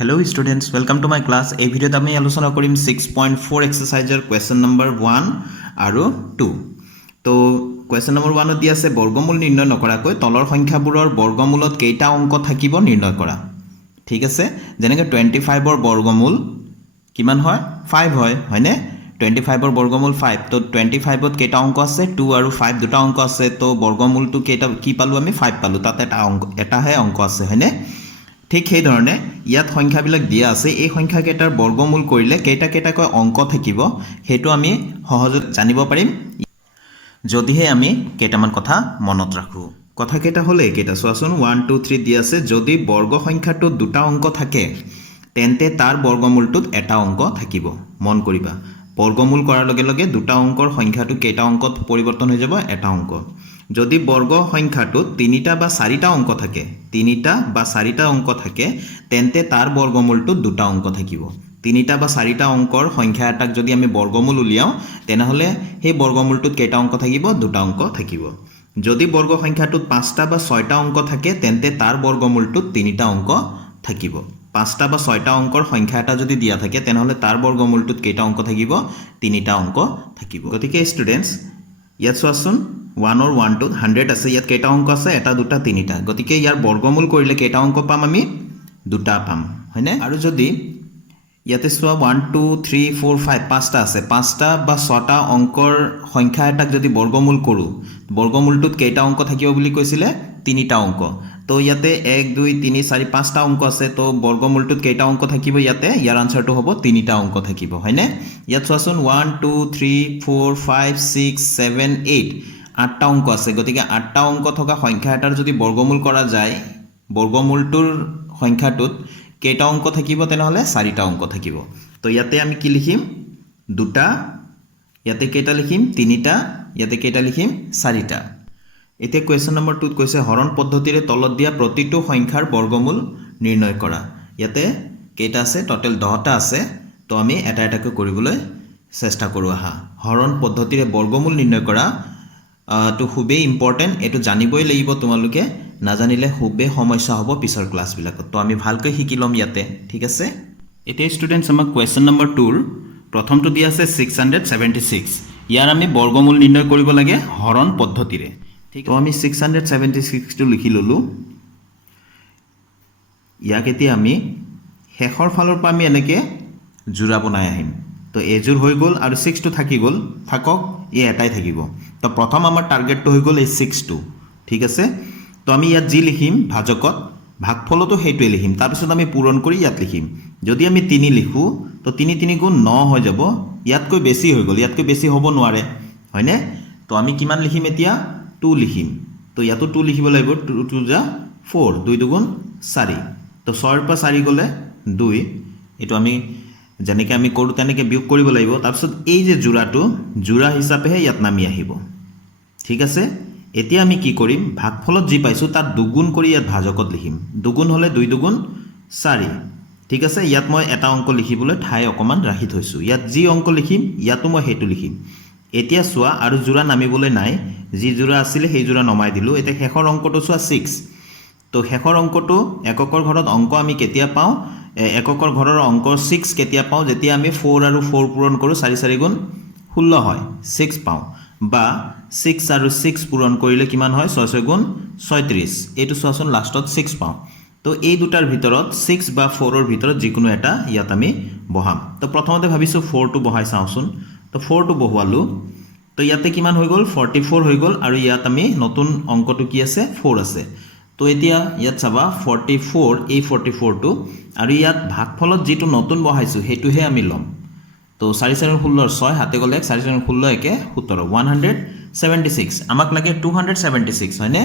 Hello students, welcome to my class. এই ভিডিওত আমি আলোচনা কৰিম 6.4 এক্সাৰসাইজৰ কোৱেশ্চন নম্বৰ 1 আৰু 2. তো কোৱেশ্চন নম্বৰ 1 দি আছে বৰ্গমূল নিৰ্ণয় নকৰাকৈ তলৰ সংখ্যাবোৰৰ বৰ্গমূলত কেইটা অংক থাকিব নিৰ্ণয় কৰা। ঠিক আছে, যেনেকৈ 25 ৰ বৰ্গমূল কিমান হয় 5 হয় হয়নে। 25 ৰ বৰ্গমূল 5, তো 25 ত কেইটা অংক আছে 2 আৰু 5 দুটা অংক আছে, তো বৰ্গমূলটো কেইটা কি পালো আমি 5 পালো, তাতে এটাহে অংক আছে হয়নে। ঠিক সেই ধৰণে ইয়াত সংখ্যাবিলাক দিয়া আছে, এই সংখ্যা কেইটাৰ বৰ্গমূল কৰিলে কেইটা কেইটাকৈ অংক থাকিব হেতু আমি সহজে জানিব পাৰিম যদিহে আমি কেইটামান কথা মনত ৰাখো। কথা কেইটা হলে কেইটা চোৱাচোন 1 2 3 দিয়া আছে, যদি বৰ্গ সংখ্যাটোত দুটা অংক থাকে তেন্তে তাৰ বৰ্গমূলটোত এটা অংক থাকিব। মন কৰিবা, বৰ্গমূল কৰাৰ লগে লগে দুটা অংকৰ সংখ্যাটো কেইটা অংকত পৰিৱৰ্তন হৈ যাব, এটা অংক। যদি বৰ্গ সংখ্যাটোত তিনিটা বা চাৰিটা অংক থাকে, তিনিটা বা চাৰিটা অংক থাকে তেন্তে তাৰ বৰ্গমূলটোত দুটা অংক থাকিব। তিনিটা বা চাৰিটা অংকৰ সংখ্যা এটাক যদি আমি বৰ্গমূল উলিয়াও তেনেহলে সেই বৰ্গমূলটোত কেইটা অংক থাকিব, দুটা অংক থাকিব। যদি বৰ্গ সংখ্যাটোত পাঁচটা বা ছয়টা অংক থাকে তেন্তে তাৰ বৰ্গমূলটোত তিনিটা অংক থাকিব। পাঁচটা বা ছয়টা অংকৰ সংখ্যা এটা যদি দিয়া থাকে তেনেহলে তাৰ বৰ্গমূলটোত কেইটা অংক থাকিব, তিনিটা অংক থাকিব। গতিকে ষ্টুডেন্টস ইয়াত চোৱাচোন 1 और 1 टू 100 আছে, ইয়াত কেইটা অংক আছে, এটা দুটা তিনিটা, গতিকে ইয়াৰ বৰ্গমূল কৰিলে কেইটা অংক পাম, আমি দুটা পাম হয়নে। আৰু যদি ইয়াতে চোৱা 1 2 3 4 5 পাঁচটা আছে, পাঁচটা বা ছটা অংকৰ সংখ্যা এটাক যদি বৰ্গমূল কৰোঁ বৰ্গমূলটোত কেইটা অংক থাকিব বুলি কৈছিলে, তিনিটা অংক। তো ইয়াতে 1 2 3 4 পাঁচটা অংক আছে, তো বৰ্গমূলটোত কেইটা অংক থাকিব, ইয়াতে ইয়াৰ আনসাৰটো হ'ব তিনিটা অংক থাকিব হয়নে। ইয়াত চোৱাচোন 1 2 3 4 5 6 7 8 আঠটা অংক আছে, গতিকে আঠটা অংক থকা সংখ্যা এটাৰ যদি বৰ্গমূল কৰা যায় বৰ্গমূলটোৰ সংখ্যাটোত কেইটা অংক থাকিব, তেনেহলে চাৰিটা অংক থাকিব। তো ইয়াতে আমি কি লিখিম, দুটা, ইয়াতে কেইটা লিখিম, তিনিটা, ইয়াতে কেইটা লিখিম, চাৰিটা। এতিয়া কুৱেশ্যন নম্বৰ 2 কৈছে হৰণ পদ্ধতিৰে তলত দিয়া প্ৰতিটো সংখ্যাৰ বৰ্গমূল নিৰ্ণয় কৰা। ইয়াতে কেইটা আছে, টোটাল 10টা আছে, তো আমি এটা এটাকৈ কৰিবলৈ চেষ্টা কৰোঁ। আহা, হৰণ পদ্ধতিৰে বৰ্গমূল নিৰ্ণয় কৰা তো খুবেই ইম্পৰ্টেণ্ট, এইটো জানিবই লাগিব তোমালোকে, নাজানিলে খুবেই সমস্যা হ'ব পিছৰ ক্লাছবিলাকত। তো আমি ভালকৈ শিকি ল'ম ইয়াতে, ঠিক আছে। এতিয়া ষ্টুডেণ্টছ আমাক কুৱেশ্যন নম্বৰ 2ৰ প্ৰথমটো দিয়া আছে 676, ইয়াৰ আমি বৰ্গমূল নিৰ্ণয় কৰিব লাগে হৰণ পদ্ধতিৰে। ঠিক, তো আমি 676টো লিখি ল'লোঁ। ইয়াক এতিয়া আমি শেষৰ ফালৰ পৰা আমি এনেকৈ জোৰা বনাই আহিম। তো এযোৰ হৈ গ'ল আৰু 6টো থাকি গ'ল, থাকক, এই এটাই থাকিব। তো প্ৰথম আমাৰ টাৰ্গেটটো হৈ গ'ল এই 6টো, ঠিক আছে। তো আমি ইয়াত যি লিখিম ভাজকত, ভাগফলতো সেইটোৱে লিখিম, তাৰপিছত আমি পূৰণ কৰি ইয়াত লিখিম। যদি আমি 3 লিখোঁ তো 3 3 গুণ 9 হৈ যাব, ইয়াতকৈ বেছি হৈ গ'ল, ইয়াতকৈ বেছি হ'ব নোৱাৰে হয়নে। তো আমি কিমান লিখিম এতিয়া, 2 লিখিম। তো ইয়াতো 2 লিখিব লাগিব, 2 2 যা 4, 2 2 4, তো 6ৰ পৰা 4 গ'লে 2, এইটো আমি যেনেকৈ আমি কৰোঁ তেনেকৈ বিয়োগ কৰিব লাগিব। তাৰপিছত এই যে জোৰাটো, জোৰা হিচাপেহে ইয়াত নামি আহিব, ঠিক আছে। এতিয়া আমি কি কৰিম, ভাগফলত যি পাইছোঁ তাত দুগুণ কৰি ইয়াত ভাজকত লিখিম। দুগুণ হ'লে 2 2 4, ঠিক আছে। ইয়াত মই এটা অংক লিখিবলৈ ঠাই অকণমান ৰাখি থৈছোঁ, ইয়াত যি অংক লিখিম ইয়াতো মই সেইটো লিখিম। এতিয়া চোৱা, আৰু জোৰা নামিবলৈ নাই, যি জোৰা আছিলে সেই জোৰা নমাই দিলোঁ। এতিয়া শেষৰ অংকটো চোৱা 6, তো শেষৰ অংকটো এককৰ ঘৰত অংক আমি কেতিয়া পাওঁ, এককৰ ঘৰৰ অংক 6 কেতিয়া পাওঁ, যেতিয়া আমি 4 আৰু 4 পূৰণ কৰোঁ, 4 4 গুণ 16 হয়, 6 পাওঁ। বা 6 আৰু 6 পূৰণ কৰিলে কিমান হয়, 6 6 গুণ 36, এইটো চোৱাচোন লাষ্টত 6 পাওঁ। তো এই দুটাৰ ভিতৰত 6 বা 4ৰ ভিতৰত যিকোনো এটা ইয়াত আমি বহাম। তো প্ৰথমতে ভাবিছোঁ 4টো বহাই চাওঁচোন, তো 4টো বহুৱালোঁ, তো ইয়াতে কিমান হৈ গ'ল, 44 হৈ গ'ল, আৰু ইয়াত আমি নতুন অংকটো কি আছে, 4 আছে। তো এতিয়া ইয়াত চাবা 44, এই 44টো, আৰু ইয়াত ভাগফলত যিটো নতুন বহাইছোঁ সেইটোহে আমি ল'ম। তো 4 4 16, 6 হাতে গ'লে 4 4 16 একে 17, 176, আমাক লাগে 276 হয়নে।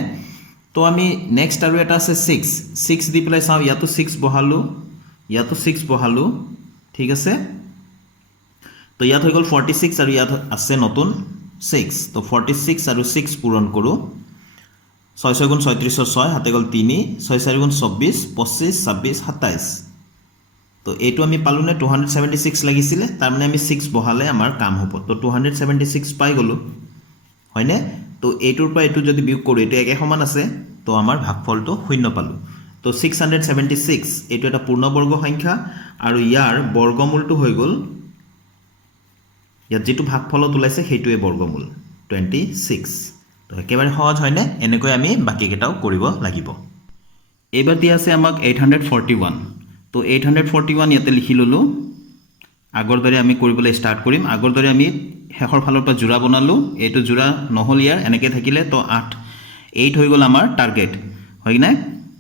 তো আমি নেক্সট আৰু এটা আছে 6 দি পেলাই চাওঁ, ইয়াতো 6 বহালোঁ, ইয়াতো 6 বহালোঁ, ঠিক আছে। তো ইয়াত হৈ গ'ল 46, আৰু ইয়াত আছে নতুন 6, তো 46 আৰু 6 পূৰণ কৰোঁ, 6 6 গুণ 36, 6 হাতে গ'ল 3, 6 4 গুণ 24, 25 26 27, তো এইটো আমি পালোঁ নে 276 লাগিছিলে, তাৰমানে আমি 6 বহালে আমাৰ কাম হ'ব। তো 276 পাই গ'লোঁ হয়নে। তো এইটোৰ পৰা এইটো যদি বিয়োগ কৰোঁ, এইটো একে সমান আছে, তো আমাৰ ভাগফলটো 0 পালোঁ। তো 676 এইটো এটা পূৰ্ণবৰ্গ সংখ্যা আৰু ইয়াৰ বৰ্গমূলটো হৈ গ'ল ইয়াত যেটো ভাগফলত ওলাইছে সেইটোৱে বৰ্গমূল 26 তো একেবাৰে সহজ হয়নে এনেকৈ আমি বাকি কেটাও কৰিব লাগিব এবাৰ দিয়া আছে আমাক 841 তো 841 ইয়াতে লিখি ললো আগৰ দৰে আমি কৰিবলৈ ষ্টাৰ্ট কৰিম আগৰ দৰে আমি শেষৰ ফালৰ পৰা জোৰা বনালো এইটো জোৰা নহল ইয়াৰ এনেকৈ থাকিলে তো 8 হৈ গ'ল আমাৰ টাৰ্গেট হয় না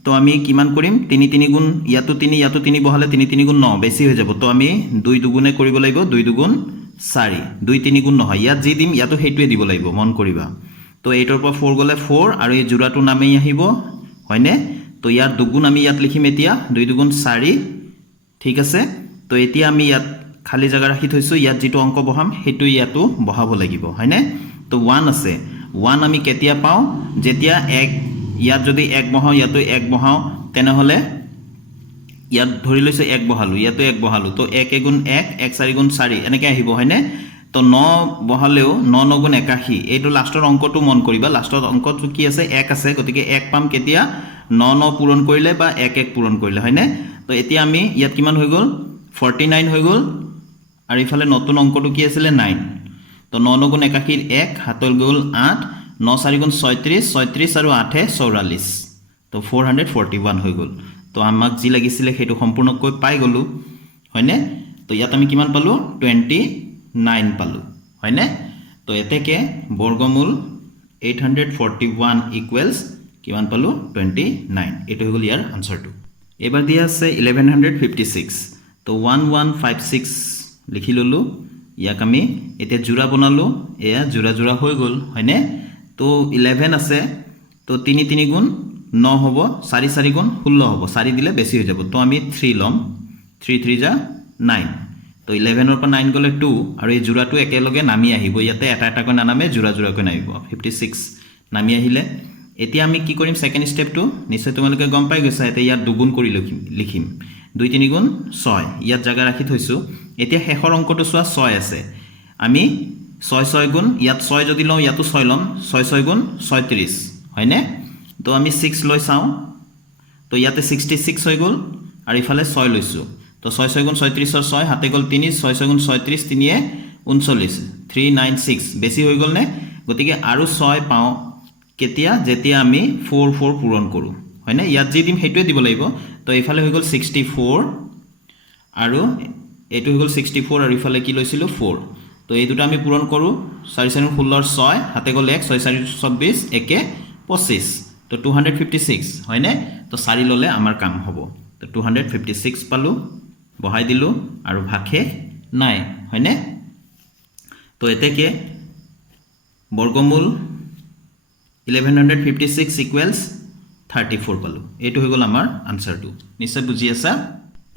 তো আমি কিমান কৰিম 3 3 গুণ ইয়াতো 3 বহালে 3 3 গুণ 9 বেছি হৈ যাব তো আমি 2 দুগুণে কৰিব লাগিব 2 দুগুণ 4 2 3 গুণ নহয় ইয়াত যি দিম ইয়াতো সেইটোৱে দিব লাগিব মন কৰিবা তো 8 ৰ পৰা 4 গলে 4 আৰু এই জোৰাটো নামেই আহিব হয়নে তো ইয়াৰ দুগুণ আমি ইয়াত লিখিম এতিয়া 2 দুগুণ 4 ঠিক আছে তো এতিয়া আমি ইয়াত খালি জায়গা ৰাখি থৈছো ইয়াত যেটো অংক বহাম হেতু ইয়াতো বহাব লাগিব হয়নে তো 1 আছে 1 আমি কেতিয়া পাও যেতিয়া 1 ইয়াত যদি 1 বহাও ইয়াতো 1 বহাও তেনে হলে ইয়াত ধৰি লৈছো 1 বহালো ইয়াতো 1 বহালো তো 1 গুণ 1 1 4 গুণ 4 এনেকৈ আহিব হয়নে তো 9 বহালেও 9 9 গুণ 81 এইটো লাষ্টৰ অংকটো মন কৰিবা লাষ্টৰ অংকটো কি আছে 1 আছে গতিকে 1 পাম কেতিয়া 9 9 পূৰণ কৰিলে বা 1 1 পূৰণ কৰিলে হয়নে তো এতিয়া আমি ইয়াত কিমান হৈ গ'ল 49 হৈ গ'ল আৰু ইফালে নতুন অংকটো কি আছিল 9 তো 9 9 গুণ 81 1 হাতল গ'ল 8 9 4 গুণ 36 36 আৰু 8 44 তো 441 হৈ গ'ল তো আমাক যি লাগিছিল হেতু সম্পূৰ্ণকৈ পাই গলো হয়নে তো ইয়াত আমি কিমান পালো 29 পালো হয়নে তো এতেকে বৰ্গমূল 841 ইকুৱেলছ কিমান পালো 29 এটো হৈ গ'ল ইয়াৰ আনসাৰটো এবাৰ দিয়া আছে 1156 তো 1156 লিখি ললো ইয়াক আমি এতিয়া জোৰা বনালো এয়া জোৰা জোৰা হৈ গ'ল হয়নে তো 11 আছে তো 3 3 গুণ 9 হ'ব 4 4 গুণ 16 হ'ব 4 দিলে বেছি হৈ যাব তো আমি 3 লম 3 3 যা 9 তো 11 ৰ পৰা 9 গলে 2 আৰু এই জোৰাটো একেলগে নামি আহিব ইয়াতে এটা এটা কৈ নানামে জোৰা জোৰা কৈ নামিব 56 নামি আহিলে এতিয়া আমি কি কৰিম সেকেন্ড স্টেপটো নিশ্চয় তোমালোকে গম পাই গৈছা এতিয়া ইয়াত দুগুণ কৰি লিখিম 2 3 গুণ 6 ইয়াত জায়গা ৰাখি থৈছো এতিয়া শেষৰ অংকটো চোৱা 6 আছে আমি 6 6 গুণ ইয়াত 6 যদি লওঁ ইয়াতো 6 লম 6 6 গুণ 36 হয়নে তো আমি 6 লৈ চাও তো ইয়াতে 66 হৈ গ'ল আৰু ইফালে 6 লৈছো তো 6 6 গুণ 36 ৰ 6 হাতে গ'ল 3 6 6 গুণ 36 3 এ 39 396 বেছি হৈ গ'ল নে গতিকে আৰু 6 পাও কেতিয়া যেতিয়া আমি 4 4 পূৰণ কৰো হয়নে ইয়াত যি দিম হেতুৱে দিব লাগিব তো ইফালে হৈ গ'ল 64 আৰু এটো হৈ গ'ল 64 আৰু ইফালে কি লৈছিলো 4 তো এই দুটা আমি পূৰণ কৰো 4 4 16 ৰ 6 হাতে গ'ল 1 6 4 24 একে 25 তো 256 হয়নে তো 4 ললে আমাৰ কাম হ'ব তো 256 পালো বহাই দিলো আৰু ভাগে নাই হয়নে তো এতেকে বৰ্গমূল 1156 ইকুৱেলছ 34 পালো এটো হৈ গ'ল আমাৰ আনসাৰটো নিশ্চয় বুজি আছা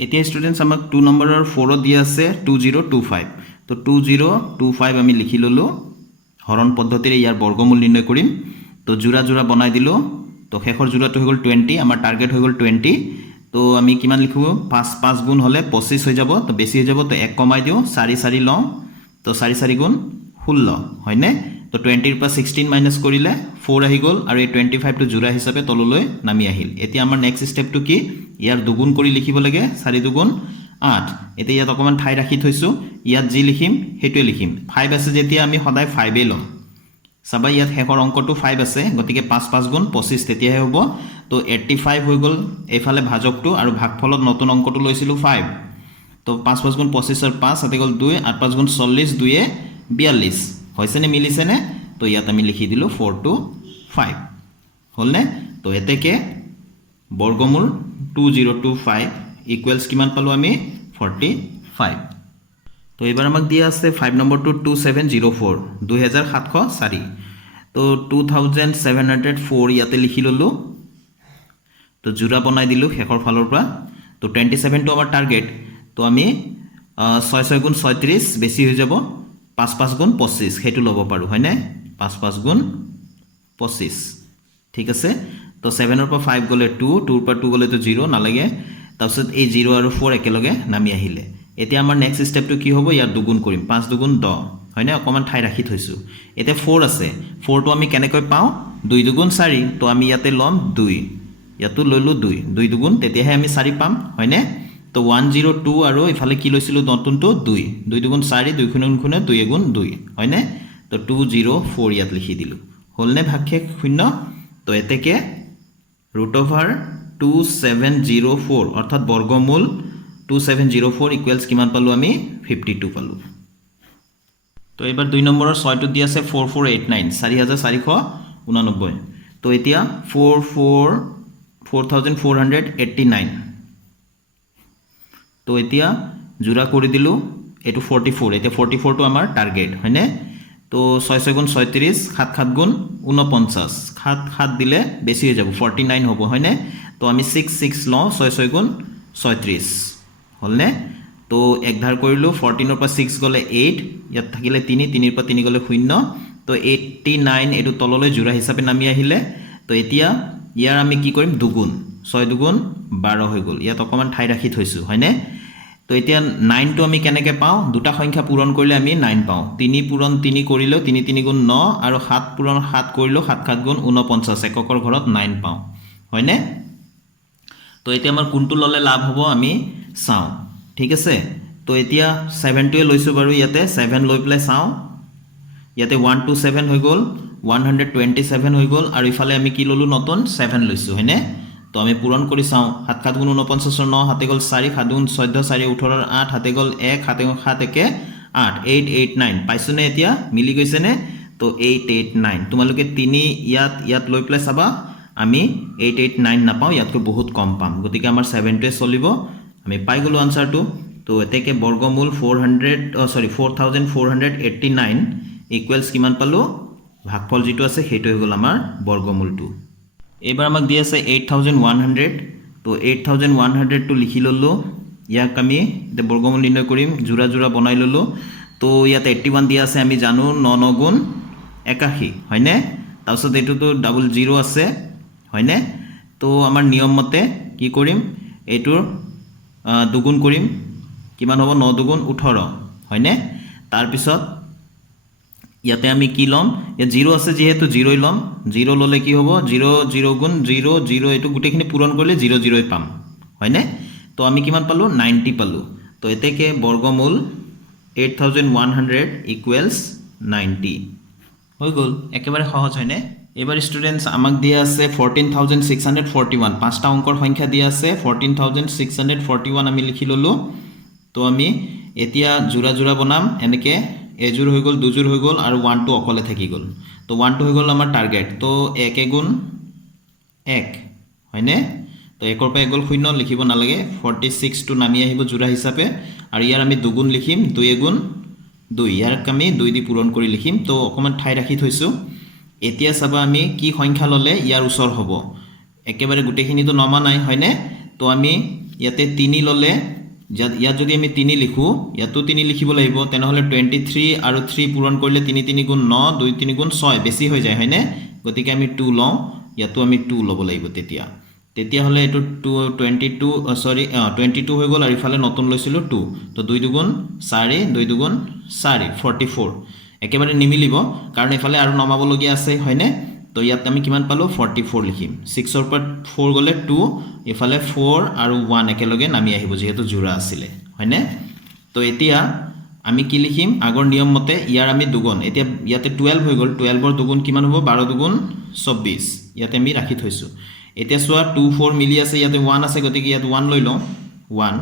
এতিয়া ষ্টুডেন্টস আমাক 2 নম্বৰৰ 4 দিয়া আছে 2025 তো 2025 আমি লিখি ললো হৰণ পদ্ধতিৰে ইয়াৰ বৰ্গমূল নিৰ্ণয় কৰিম তো জোৰা জোৰা বনাই দিলো তো শেষৰ জোৰাটো হৈ গ'ল 20 আমাৰ টাৰ্গেট হৈ গ'ল 20 তো আমি কিমান লিখো 5 5 গুণ হলে 25 হৈ যাব তো বেছি হৈ যাব তো 1 কমাই দিও 4 4 লওঁ তো 4 4 গুণ 16 হয়নে তো 20 ৰ পৰা 16 মাইনাস কৰিলে 4 আহি গ'ল আৰু এই 25 টো জোৰা হিচাপে তললৈ নামি আহিল এতিয়া আমাৰ নেক্সট স্টেপটো কি ইয়াৰ দুগুণ কৰি লিখিব লাগে 4 দুগুণ 8 এতিয়া ইয়াত অকমান ঠাই ৰাখি থৈছো ইয়াত যি লিখিম হেতুৱে লিখিম 5 আছে যেতিয়া আমি সদায় 5 এ লম সবাই ইয়াত শেষৰ অংকটো 5 আছে গতিকে 5 5 গুণ 25 তেতিয়াহে হ'ব তো 85 হৈ গ'ল এফালে ভাজকটো আৰু ভাগফলত নতুন অংকটো লৈছিলো 5 তো 5 5 গুণ 25 ৰ 5 হাতে গ'ল 2 8 5 গুণ 40 2 এ 42 হৈছে নে মিলিছে নে তো ইয়াত আমি লিখি দিলো 4 to 5 হল নে তো এতেকে বৰ্গমূল 2025 ইকুৱেলছ কিমান পালো আমি 45 তো এবাৰ আমাক দিয়া আছে 5 নম্বৰটো 2704 2704 তো 2704 ইয়াতে লিখি ললো তো জোৰা বনাই দিলো শেষৰ ফালৰ পৰা তো 27 টো আমাৰ টাৰ্গেট তো আমি 6 6 গুণ 36 বেছি হৈ যাব 5 5 গুণ 25 হেতু লব পাৰো হয়নে 5 5 গুণ 25 ঠিক আছে তো 7 ৰ পৰা 5 গলে 2 2 ৰ পৰা 2 গলে তো 0 নালাগে তাৰপিছত এই 0 আৰু 4 একেলগে নামি আহিলে এতিয়া আমাৰ নেক্সট স্টেপটো কি হ'ব ইয়াৰ দুগুণ কৰিম 5 দুগুণ 10 হয়নে অকমান ঠাই ৰাখি থৈছো এতিয়া 4 আছে 4 টো আমি কেনেকৈ পাও 2 দুগুণ 4 তো আমি ইয়াতে লম 2 ইয়াতো লইলো 2 2 দুগুণ তেতিয়াহে আমি 4 পাম হয়নে তো 102 আৰু ইফালে কি লৈছিলো নতুনটো 2 2 দুগুণ 4 2 গুণ 2 গুণ 2 হয়নে তো 204 ইয়াত লিখি দিলো হলনে ভাগশেষ শূন্য তো এতেকে √2704 অর্থাৎ বর্গমূল 2704 ইকুয়ালস কিমান পালো আমি 52 পালো তো এবার 2 নম্বৰৰ 6 টো দি আছে 4489 4489 তো এতিয়া 4489 তো এতিয়া জোড়া কৰি দিলো এটো 44 এতিয়া 44 টো আমাৰ টাৰ্গেট হয়নে তো 6 গুণ 36 7 7 গুণ 49 7 7 দিলে বেছি হৈ যাব 49 হ'ব হয়নে তো আমি 6 6 লওঁ 6 6 গুণ 36 হলনে তো এক ধাৰ কৰিলো 14 ৰ পৰা 6 গলে 8 ইয়াত থাকিলে 3 3 ৰ পৰা 3 গলে 0 তো 89 এটো তললৈ জোড়া হিচাপে নামি আহিলে তো এতিয়া ইয়াৰ আমি কি কৰিম দুগুণ 6 দুগুণ 12 হৈ গল ইয়াত অকমান ঠাই ৰাখি থৈছো হয়নে তো এতিয়া 9 টো আমি কেনেকৈ পাও দুটা সংখ্যা পূৰণ কৰিলে আমি 9 পাও 3 পূৰণ 3 কৰিলে 3 3 গুণ 9 আৰু 7 পূৰণ 7 কৰিলে 7 7 গুণ 49 এককৰ ঘৰত 9 পাও হয়নে তো এতিয়া আমাৰ কোনটো ললে লাভ হ'ব আমি চাও ঠিক আছে তো এতিয়া 7 টোৱে লৈছো বাৰু ইয়াতে 7 লৈ প্লাই চাও ইয়াতে 127 হৈ গল 127 হৈ গল আৰু ইফালে আমি কি ললো নতুন 7 লৈছো হয়নে তো আমি পূৰণ কৰি চাও 7 7 গুণ 49 9 হাতে গল 4 7 গুণ 14 4 18 8 হাতে গল 1 হাতে গল 7 একে 8 889 পাইছনে এতিয়া মিলি গৈছে নে তো 889 তোমালোকে 3 ইয়াত লৈ প্লাই চাবা আমি 889 নাপাও ইয়াতকৈ বহুত কম পাম গতিকে আমাৰ 7 টোৱে চলিব আমি পাই গলো আনসাৰটো তো এতেকে বৰ্গমূল 4489 ইকুৱেলস কিমান পালো ভাগফল যেটো আছে হেটো হৈ গল আমাৰ বৰ্গমূলটো এবাৰ আমাক দি আছে 8100 তো 8100 টো লিখি ললো ইয়াক আমি তে বৰ্গমূল নিৰ্ণয় কৰিম জোড়া জোড়া বনাই ললো তো ইয়াত 81 দিয়া আছে আমি জানো 9 9 গুণ 81 হয়নে তাৰছত এটো তো ডাবল 0 আছে হয়নে তো আমাৰ নিয়ম মতে কি কৰিম এটোৰ দুগুণ কৰিম কিমান হ'ব 9 দুগুণ 18 হয়নে তাৰ পিছত ইয়াতে আমি কি লম এ 0 আছে যেহেতু 0 লম 0 ললে কি হ'ব 0 0 গুণ 0 0 এটো গুটেখিনি পূৰণ কৰিলে 0 0 পাম হয়নে তো আমি কিমান পালো 90 পালো তো এতেকে বৰ্গমূল 8100 ইকুৱেলস 90 হৈ গল একেবাৰে সহজ হয়নে এবাৰ স্টুডেন্টস আমাক দিয়া আছে 14641 পাঁচটা অংকৰ সংখ্যা দিয়া আছে 14641 আমি লিখি ললো তো আমি এতিয়া জোড়া জোড়া বনাম এনেকে এজোৰ হৈ গল দুজোৰ হৈ গল আৰু 1 টো অকলে থাকি গল তো 1 টো হৈ গল আমাৰ টাৰ্গেট তো 1 গুণ 1 হয়নে তো 1 ৰ পৰা 1 গল 0 লিখিব নালাগে 46 টো নামি আহিব জোড়া হিচাপে আৰু ইয়াৰ আমি দুগুণ লিখিম 2 গুণ 2 ইয়াক আমি 2 দি পূৰণ কৰি লিখিম তো অকমান ঠাই ৰাখি থৈছো এতিয়া চাবা আমি কি সংখ্যা ললে ইয়াৰ উচৰ হ'ব একেবাৰে গুটেখিনি তো নমা নাই হয়নে তো আমি ইয়াতে 3 ললে ইয়াত যদি আমি 3 লিখো ইয়াতো 3 লিখিব লাগিব তেনেহলে 23 আৰু 3 পূৰণ কৰিলে 3 3 গুণ 9 2 3 গুণ 6 বেছি হৈ যায় হয়নে গতিকে আমি 2 লওঁ ইয়াতো আমি 2 লব লাগিব তেতিয়া হলে এটো 22 হৈ গল আৰু ইফালে নতুন লৈছিলো 2 তো 2 দুগুণ 4 2 দুগুণ 4 44 একেবাৰে নিমিলিব কাৰণ ইফালে আৰু নমাব লগিয়া আছে হয়নে তো ইয়াত আমি কিমান পালো 44 লিখিম 6 ৰ পৰা 4 গলে 2 ইফালে 4 আৰু 1 একেলগে নামি আহিব যেহেতু জোড়া আছিলে হয়নে তো এতিয়া আমি কি লিখিম আগৰ নিয়ম মতে ইয়াৰ আমি দুগুণ এতিয়া ইয়াতে 12 হৈ গল 12 ৰ দুগুণ কিমান হ'ব 12 দুগুণ 24 ইয়াতে আমি ৰাখি থৈছো এতিয়া সোৱা 2 4 মিলি আছে ইয়াতে 1 আছে গতিকে ইয়াত 1 লৈ লওঁ 1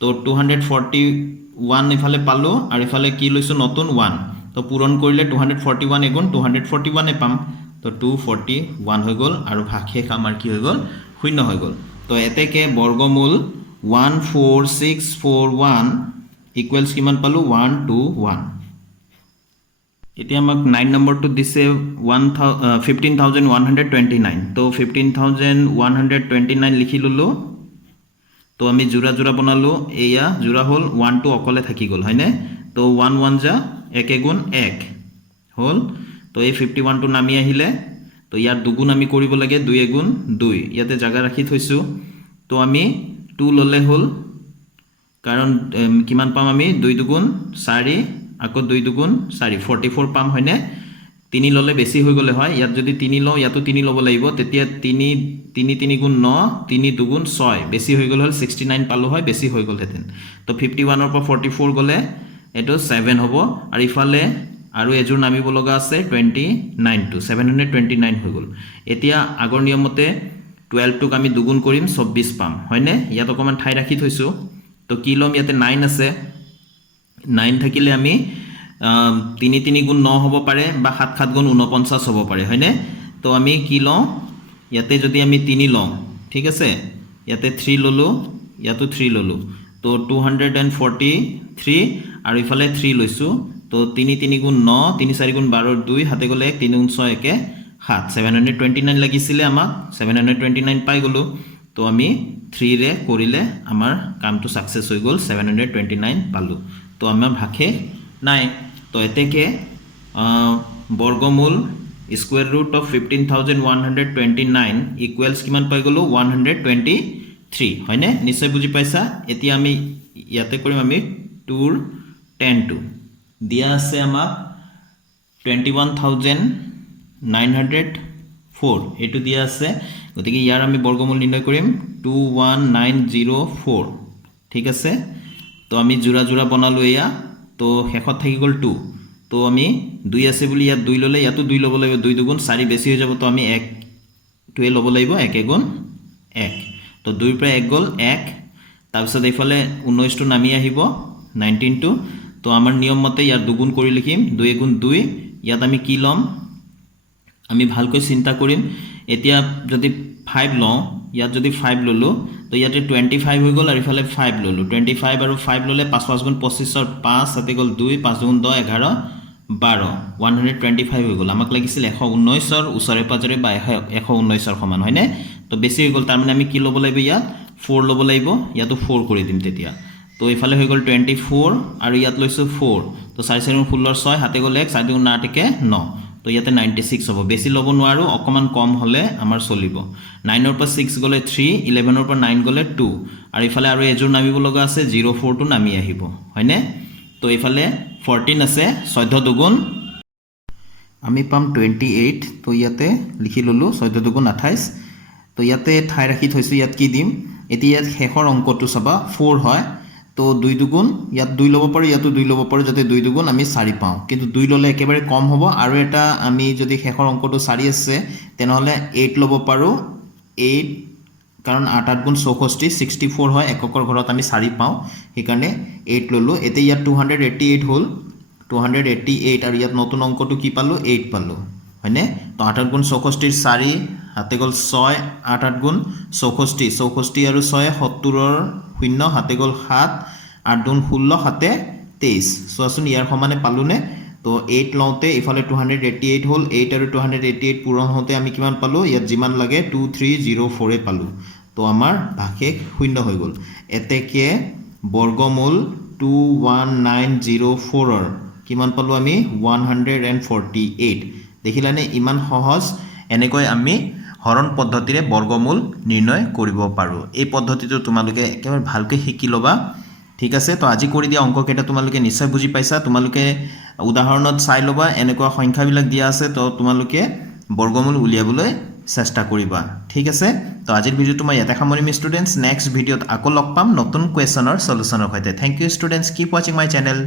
তো 241 ইফালে পালো আৰু ইফালে কি লৈছো নতুন 1 তো পূৰণ কৰিলে 241 এগুণ 241 এ পাম তো 241 হৈ গল আৰু ভাগশেষ আমাৰ কি হৈ গল শূন্য হৈ গল তো এতেকে বৰ্গমূল 14641 ইকুৱেলস কিমান পালো 121 এতিয়া আমাক 9 নম্বৰটো দিছে 15129 তো 15129 লিখি ললো তো আমি জোড়া জোড়া বনালো এয়া জোড়া হল 1 টো অকলে থাকি গল হয়নে তো 1 1 যা 1 গুণ 1 হল তো এই 51 টো নামি আহিলে তো ইয়াৰ দুগুণ আমি কৰিব লাগে 2 গুণ 2 ইয়াতে জায়গা ৰাখি থৈছো তো আমি 2 ললে হল কাৰণ কিমান পাম আমি 2 দুগুণ 4 আকৌ 2 দুগুণ 4 44 পাম হয়নে তিনি ল'লে বেছি হৈ গ'লে হয় ইয়াত যদি তিনি লওঁ ইয়াতো তিনি ল'ব লাগিব তেতিয়া তিনি তিনি তিনি গুণ 9 তিনি দুগুণ 6 বেছি হৈ গ'ল হ'ল 69 পালো হয় বেছি হৈ গ'লহেঁতেন তো 51 ৰ পৰা 44 গ'লে এটো 7 হ'ব আৰু ইফালে আৰু এজোৰ নামিব লগা আছে 29 টু 729 হৈ গ'ল এতিয়া আগৰ নিয়মতে 12 টোক আমি দুগুণ কৰিম 24 পাম হয়নে ইয়াত অকমান ঠাই ৰাখি থৈছো তো কি লম ইয়াতে 9 আছে 9 থাকিলে আমি 3 3 গুণ 9 হ'ব পাৰে বা 7 7 গুণ 49 হ'ব পাৰে হয়নে তো আমি কি লওঁ ইয়াতে যদি আমি 3 লওঁ ঠিক আছে ইয়াতে 3 ললো ইয়াতো 3 ললো তো 243 আৰু ইফালে 3 লৈছো তো 3 3 গুণ 9 3 4 গুণ 12 2 হাতে গলে 1 3 গুণ 6 একে 7 729 লাগিছিলে আমাক 729 পাই গলো তো আমি 3 ৰে কৰিলে আমাৰ কামটো সাকসেস হৈ গল 729 পালো তো আমাৰ ভাগে নাই তো এতেকে বৰ্গমূল স্কয়াৰ ৰুট অফ 15129 ইকুৱেলস কিমান পাই গলো 123 হয়নে নিশ্চয় বুজি পাইছা এতিয়া আমি ইয়াতে কৰিম আমি 2 ৰ 10 টু দিয়া আছে আমাক 21904 এটো দিয়া আছে গতিকে ইয়াৰ আমি বৰ্গমূল নিৰ্ণয় কৰিম 21904 ঠিক আছে তো আমি জোৰা জোৰা বনালো এয়া তো শেষত থাকি গল 2 তো আমি 2 আছে বুলি ইয়াত 2 ললে ইয়াতো 2 লব লাগিব 2 দুগুণ 4 বেছি হৈ যাব তো আমি 1 2 লব লাগিব 1 গুণ 1 তো 2 পৰা 1 গল 1 তাৰপিছত এইফালে 19 টো নামি আহিব 19 টো তো আমাৰ নিয়ম মতে ইয়াৰ দুগুণ কৰি লিখিম 2 গুণ 2 ইয়াত আমি কি লম আমি ভালকৈ চিন্তা কৰিম এতিয়া যদি 5 লওঁ ইয়াত যদি 5 ললো তো ইয়াতে 25 হৈ গল আৰু ইফালে 5 ললো 25 আৰু 5 ললে 5 5 গুণ 25 ৰ 5 হাতে গল 2 5 গুণ 10 11 12 125 হৈ গল আমাক লাগিছিল 119 ৰ উছৰে পাজৰে বা 119 ৰ সমান হয়নে তো বেছি হৈ গল তাৰ মানে আমি কি ল'ব লাগিব ইয়াত 4 ল'ব লাগিব ইয়াতো 4 কৰি দিম তেতিয়া তো ইফালে হৈ গল 24 আৰু ইয়াত লৈছো 4 তো 4 4 16 6 হাতে গল 1 4 8 কে 9 তো ইয়াতে 96 হ'ব বেছি ল'ব নোৱাৰো অকমান কম হলে আমাৰ চলিব 9 ৰ পৰা 6 গলে 3 11 ৰ পৰা 9 গলে 2 আৰু ইফালে আৰু এজোৰ নামিব লগা আছে 04 টো নামি আহিব হয়নে তো ইফালে 14 আছে 14 দুগুণ আমি পাম 28 তো ইয়াতে লিখি ললো 14 দুগুণ 28 তো ইয়াতে ঠাই ৰাখি থৈছো ইয়াত কি দিম এতিয়া শেষৰ অংকটো চাবা 4 হয় তো 2 দুগুণ ইয়াত 2 লব পাৰো ইয়াতো 2 লব পাৰো যাতে 2 দুগুণ আমি 4 পাও কিন্তু 2 ললে একেবাৰে কম হ'ব আৰু এটা আমি যদি শেষৰ অংকটো 4 আছে তেনেহলে 8 লব পাৰো 8 কাৰণ 8 8 গুণ 64 64 হয় এককৰ ঘৰত আমি 4 পাও সেইকাৰণে 8 ললো এতিয়া ইয়াত 288 হল 288 আৰু ইয়াত নতুন অংকটো কি পালো 8 পালো হয়নে তো 8 8 গুণ 64 4 হাতে গল 6 8 8 গুণ 64 64 আৰু 6 70 ৰ 0 হাতে গল 7 8 গুণ 16 হাতে 23 সোয়াসুন ইয়াৰ সমানে পালুনে তো 8 লওতে ইফালে 288 হল 8 আৰু 288 পূৰণ হতে আমি কিমান পালো ইয়াত যিমান লাগে 2304 এ পালো তো আমাৰ ভাগশেষ 0 হৈ গল এতেকে বৰ্গমূল 21904 ৰ কিমান পালো আমি 148 দেখিলানে ইমান সহজ এনেকৈ আমি হৰণ পদ্ধতিৰে বৰ্গমূল নিৰ্ণয় কৰিব পাৰো এই পদ্ধতিটো তোমালোকে একেবাৰে ভালকৈ শিকি লবা ঠিক আছে তো আজি কৰি দিয়া অংক কেটা তোমালোকে নিশ্চয় বুজি পাইছা তোমালোকে উদাহৰণত চাই লবা এনেকুৱা সংখ্যাবিলাক দিয়া আছে তো তোমালোকে বৰ্গমূল উলিয়াবলৈ চেষ্টা কৰিবা ঠিক আছে তো আজিৰ ভিডিওটো মই ইয়াতে সামৰিম ষ্টুডেন্টস নেক্সট ভিডিওত আকৌ লগ পাম নতুন কোৱেশ্যনৰ সলিউশনৰ সৈতে thank you students keep watching my channel